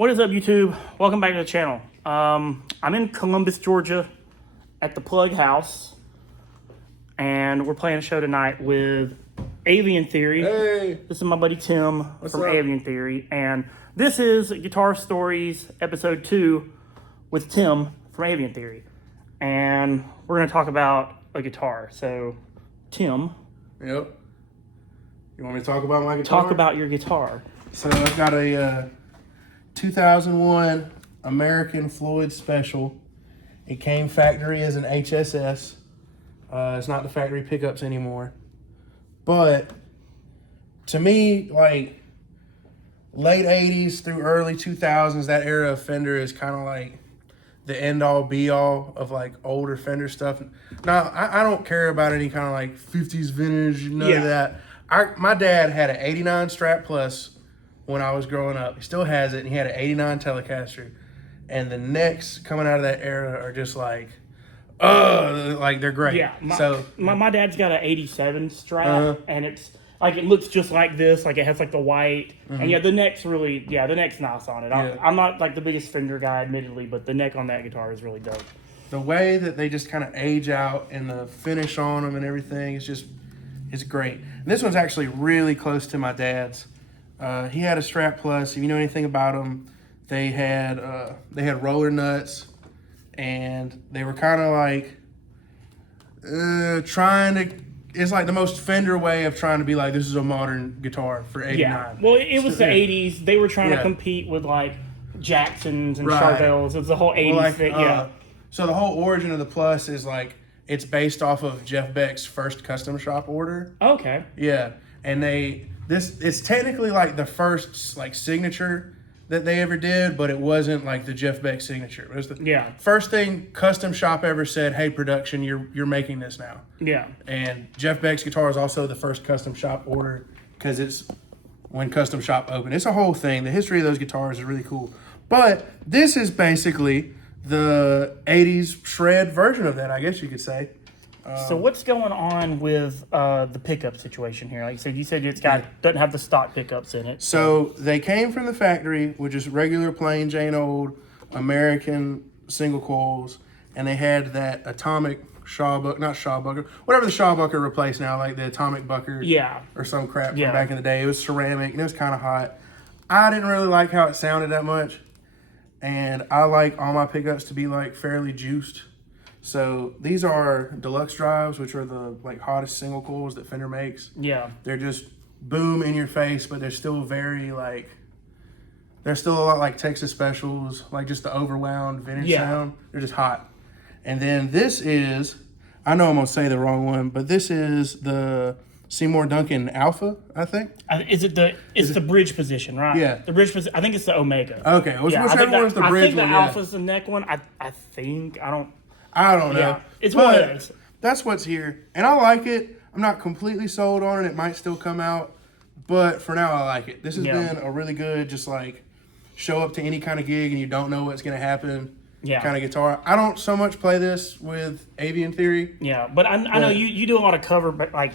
What is up, YouTube? Welcome back to the channel. I'm in Columbus, Georgia at the Plug House, and we're playing a show tonight with Avian Theory. Hey! This is my buddy Tim from Avian Theory, and this is Guitar Stories episode 2 with Tim from Avian Theory. And we're going to talk about a guitar. So, Tim. Yep. You want me to talk about my guitar? Talk about your guitar. So I've got a 2001 American Floyd Special. It came factory as an HSS. It's not the factory pickups anymore. But to me, like late 80s through early 2000s, that era of Fender is kind of like the end-all be-all of like older Fender stuff. Now, I don't care about any kind of like 50s vintage, none of that. My dad had an 89 Strat Plus when I was growing up. He still has it, and he had an 89 Telecaster. And the necks coming out of that era are just like they're great. Yeah, my dad's got an 87 Strat, and it's like, it looks just like this, like it has like the white, and the neck's really, the neck's nice on it. I'm not like the biggest Fender guy, admittedly, but the neck on that guitar is really dope. The way that they just kind of age out and the finish on them and everything is just, it's great. And this one's actually really close to my dad's. He had a Strat Plus. If you know anything about them, they had roller nuts, and they were kind of like trying to. It's like the most Fender way of trying to be like, this is a modern guitar for '89. Yeah, well, it was the '80s. They were trying to compete with like Jacksons and Charvels. It was the whole '80s thing. So the whole origin of the Plus is like, it's based off of Jeff Beck's first custom shop order. Okay. Yeah, and it's technically like the first like signature that they ever did, but it wasn't like the Jeff Beck signature. It was the first thing custom shop ever said, hey, production, you're making this now. Yeah. And Jeff Beck's guitar is also the first custom shop order because it's when custom shop opened. It's a whole thing. The history of those guitars is really cool. But this is basically the 80s shred version of that, I guess you could say. So what's going on with the pickup situation here? Like you said it's doesn't have the stock pickups in it. So they came from the factory with just regular plain Jane old American single coils, and they had that atomic whatever the Shawbucker replaced now, like the atomic bucker, or some crap from back in the day. It was ceramic and it was kind of hot. I didn't really like how it sounded that much, and I like all my pickups to be like fairly juiced. So these are deluxe drives, which are the like hottest single coils that Fender makes. Yeah. They're just boom in your face, but they're still very like, they're still a lot like Texas Specials, like just the overwound vintage sound. They're just hot. And then this is, I know I'm going to say the wrong one, but this is the Seymour Duncan Alpha, I think. It's the bridge position, right? Yeah. The bridge position, I think it's the Omega. Okay. Whichever one's the bridge one. I think the Alpha's the neck one. I think. I don't know. Yeah, it's one of those. That's what's here. And I like it. I'm not completely sold on it. It might still come out. But for now, I like it. This has been a really good, just like, show up to any kind of gig and you don't know what's going to happen kind of guitar. I don't so much play this with Avian Theory. Yeah, but I know you do a lot of cover,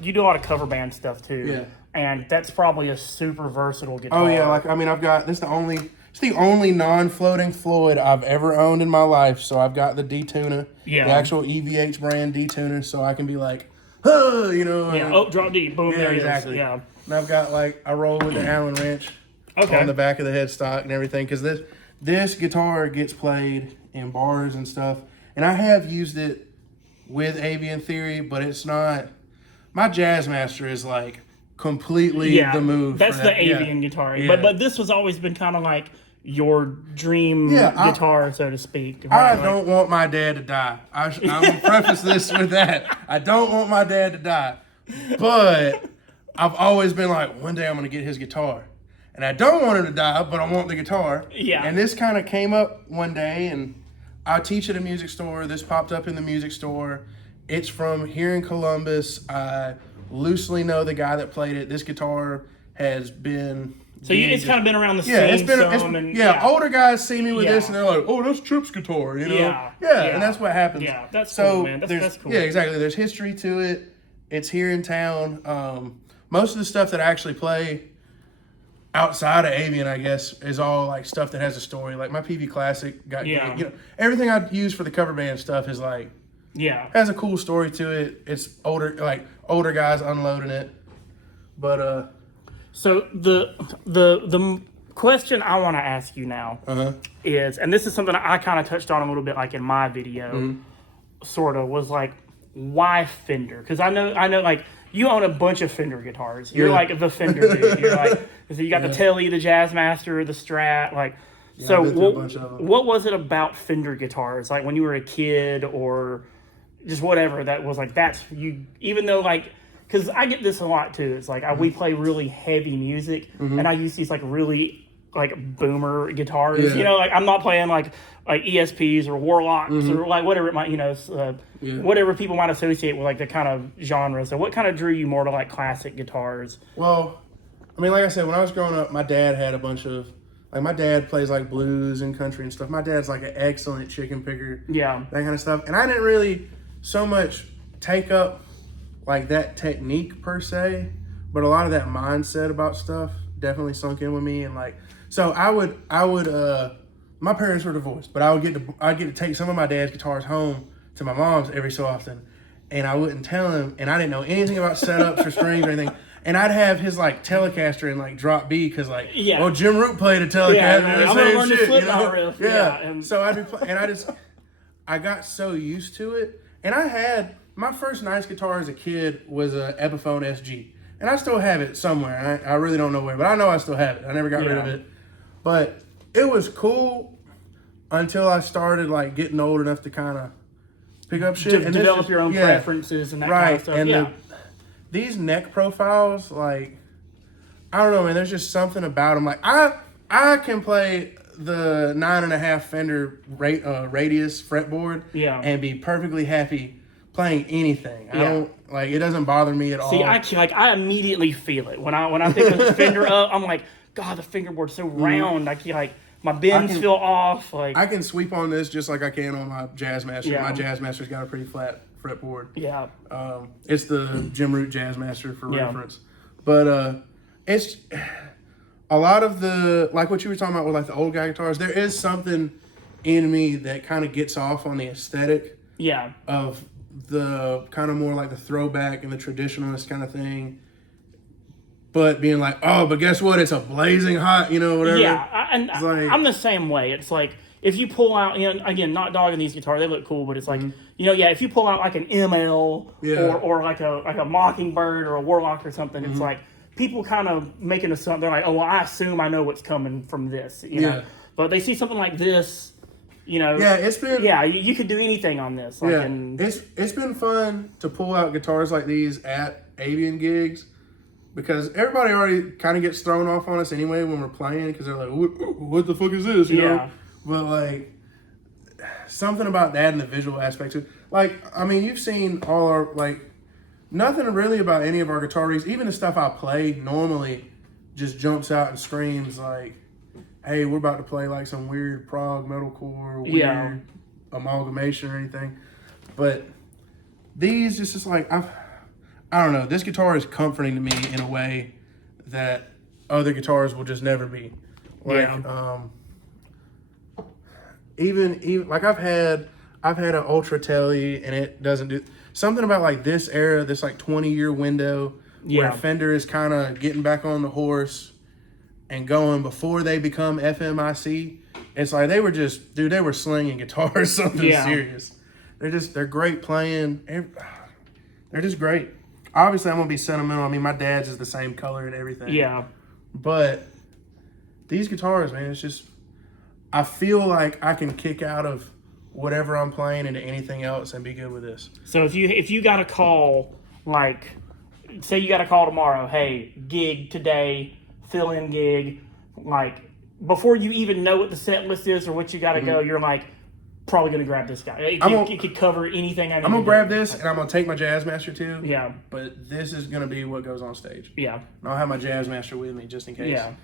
you do a lot of cover band stuff too. Yeah. And that's probably a super versatile guitar. Oh, yeah. I've got, it's the only non-floating Floyd I've ever owned in my life. So I've got the D-tuner, the actual EVH brand D-tuner, so I can be like, you know. Yeah, drop D, boom, there exactly. It is. Yeah. And I've got I roll with the Allen wrench on the back of the headstock and everything, because this guitar gets played in bars and stuff. And I have used it with Avian Theory, but it's not, my Jazzmaster is like completely the move. That's the Avian guitar. Yeah. But this has always been kind of like your dream guitar, so to speak. I don't want my dad to die. I'm going to preface this with that. I don't want my dad to die. But I've always been like, one day I'm going to get his guitar. And I don't want him to die, but I want the guitar. Yeah. And this kind of came up one day, and I teach at a music store. This popped up in the music store. It's from here in Columbus. I loosely know the guy that played it. This guitar has been... So it's kind of been around the scene. Older guys see me with this, and they're like, "Oh, that's Tripp's guitar," you know. And that's what happens. Yeah, that's cool, man. That's cool. Yeah, exactly. There's history to it. It's here in town. Most of the stuff that I actually play, outside of Avian, I guess, is all like stuff that has a story. Like my PV Classic got, Yeah. you know, everything I use for the cover band stuff is like, Yeah. has a cool story to it. It's older guys unloading it. But so the question I want to ask you now is, and this is something I kind of touched on a little bit, like in my video, sort of, was like, why Fender? Because I know, like, you own a bunch of Fender guitars. You're like the Fender dude. You're like, so you got the Telly, the Jazzmaster, the Strat, like. Yeah, So what was it about Fender guitars, like when you were a kid or just whatever, that was like, that's you, even though like, because I get this a lot too. It's like we play really heavy music and I use these like really like boomer guitars. You know, like I'm not playing like ESPs or Warlocks or like whatever it might, you know, whatever people might associate with like the kind of genre. So what kind of drew you more to like classic guitars? Well, I mean, like I said, when I was growing up, my dad had a bunch of, like my dad plays like blues and country and stuff. My dad's like an excellent chicken picker. Yeah. That kind of stuff. And I didn't really so much take up like that technique per se, but a lot of that mindset about stuff definitely sunk in with me. And like, so I would my parents were divorced, but I'd get to take some of my dad's guitars home to my mom's every so often, and I wouldn't tell him, and I didn't know anything about setups or strings or anything. And I'd have his like Telecaster in like drop B because like, well, Jim Root played a Telecaster. Yeah, I'm gonna learn the shit, flip you know? riff. Yeah. And So I'd be and I got so used to it. And I had my first nice guitar as a kid was a Epiphone SG, and I still have it somewhere. I really don't know where, but I know I still have it. I never got rid of it. But it was cool until I started like getting old enough to kind of pick up shit and develop your own preferences and that kind of stuff. And these neck profiles, like, I don't know, man. There's just something about them. Like I can play the 9.5 Fender radius fretboard and be perfectly happy playing anything. I don't like it. Doesn't bother me at all. See, I immediately feel it when I think of the Fender up. I'm like, God, the fingerboard's so round. Like my bends feel off. Like I can sweep on this just like I can on my Jazzmaster. Yeah. My Jazzmaster's got a pretty flat fretboard. Yeah. It's the Jim Root Jazzmaster for reference. But it's a lot of the, like what you were talking about with like the old guy guitars, there is something in me that kind of gets off on the aesthetic of the kind of more like the throwback and the traditionalist kind of thing. But being like, oh, but guess what? It's a blazing hot, you know, whatever. Yeah, I'm the same way. It's like, if you pull out, you know, again, not dogging these guitars, they look cool, but it's like, you know, if you pull out like an ML or like a Mockingbird or a Warlock or something, it's like, people kind of make an assumption. They're like, oh, well, I assume I know what's coming from this, you know. But they see something like this, you know. Yeah, it's been. Yeah, you could do anything on this. Like, it's been fun to pull out guitars like these at Avian gigs because everybody already kind of gets thrown off on us anyway when we're playing because they're like, what the fuck is this, you know? But like something about that and the visual aspects of, like, I mean, you've seen all our like. Nothing really about any of our guitar rigs, even the stuff I play normally, just jumps out and screams like, hey, we're about to play like some weird prog metalcore, weird amalgamation or anything. But these just like, I don't know, this guitar is comforting to me in a way that other guitars will just never be. Like, even like I've had an Ultra Telly and it doesn't do something about like this era, this like 20-year window where Fender is kind of getting back on the horse and going before they become FMIC. It's like they were slinging guitars, something serious. They're great playing. They're just great. Obviously, I'm gonna be sentimental. I mean, my dad's is the same color and everything. Yeah. But these guitars, man, it's just, I feel like I can kick out of whatever I'm playing into anything else and be good with this. So if you got a call, like, say you got a call tomorrow, hey, gig today, fill-in gig, like, before you even know what the set list is or what you got to go, you're like, probably going to grab this guy. It could cover anything I need. I'm going to grab this, and I'm going to take my Jazzmaster too. Yeah. But this is going to be what goes on stage. Yeah. And I'll have my Jazzmaster with me just in case. Yeah.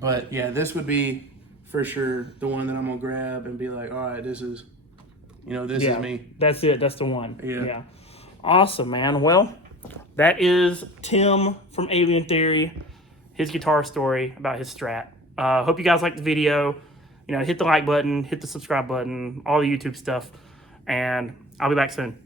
But, yeah, this would be, for sure, the one that I'm going to grab and be like, all right, this is... You know, this is me. That's it. That's the one. Yeah. Awesome, man. Well, that is Tim from Avian Theory. his guitar story about his Strat. Hope you guys liked the video. You know, hit the like button, hit the subscribe button, all the YouTube stuff, and I'll be back soon.